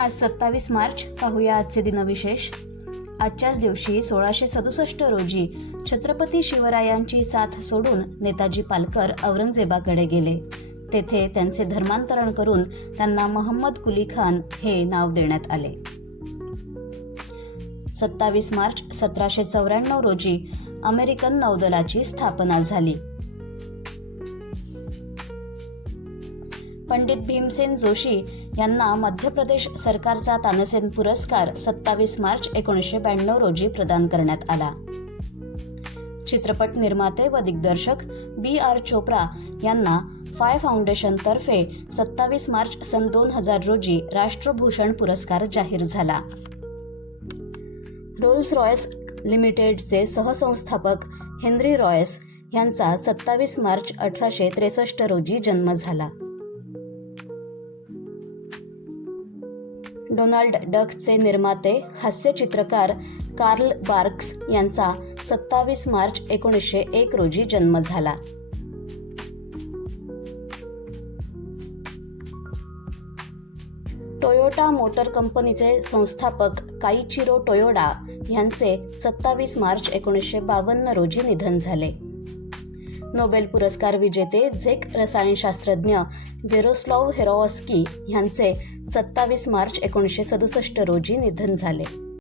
आज 27 मार्च. पाहूया आजचे दिनविशेष. आजच्याच दिवशी 1667 रोजी छत्रपती शिवरायांची साथ सोडून नेताजी पालकर औरंगजेबाकडे गेले. तेथे त्यांचे धर्मांतरण करून त्यांना मोहम्मद कुली खान हे नाव देण्यात आले. 27 मार्च 1794 रोजी अमेरिकन नौदलाची स्थापना झाली. पंडित भीमसेन जोशी यांना मध्य प्रदेश सरकारचा तानसेन पुरस्कार 27 मार्च 1992 रोजी प्रदान करण्यात आला. चित्रपट निर्माते व दिग्दर्शक B.R. चोप्रा यांना फाय फाउंडेशनतर्फे 27 मार्च सन 2000 रोजी राष्ट्रभूषण पुरस्कार जाहीर झाला. रोल्स रॉयस लिमिटेडचे सहसंस्थापक हेनरी रॉयस यांचा 27 मार्च 1863 रोजी जन्म झाला. डोनाल्ड डकचे निर्माते हास्यचित्रकार कार्ल बार्क्स यांचा 27 मार्च 1901 रोजी जन्म झाला. टोयोटा मोटर कंपनीचे संस्थापक काइचिरो टोयोडा यांचे 27 मार्च 1952 रोजी निधन झाले. नोबेल पुरस्कार विजेते झेक रसायनशास्त्रज्ञ जेरोस्लाव हेरोवस्की यांचे 27 मार्च 1967 रोजी निधन झाले.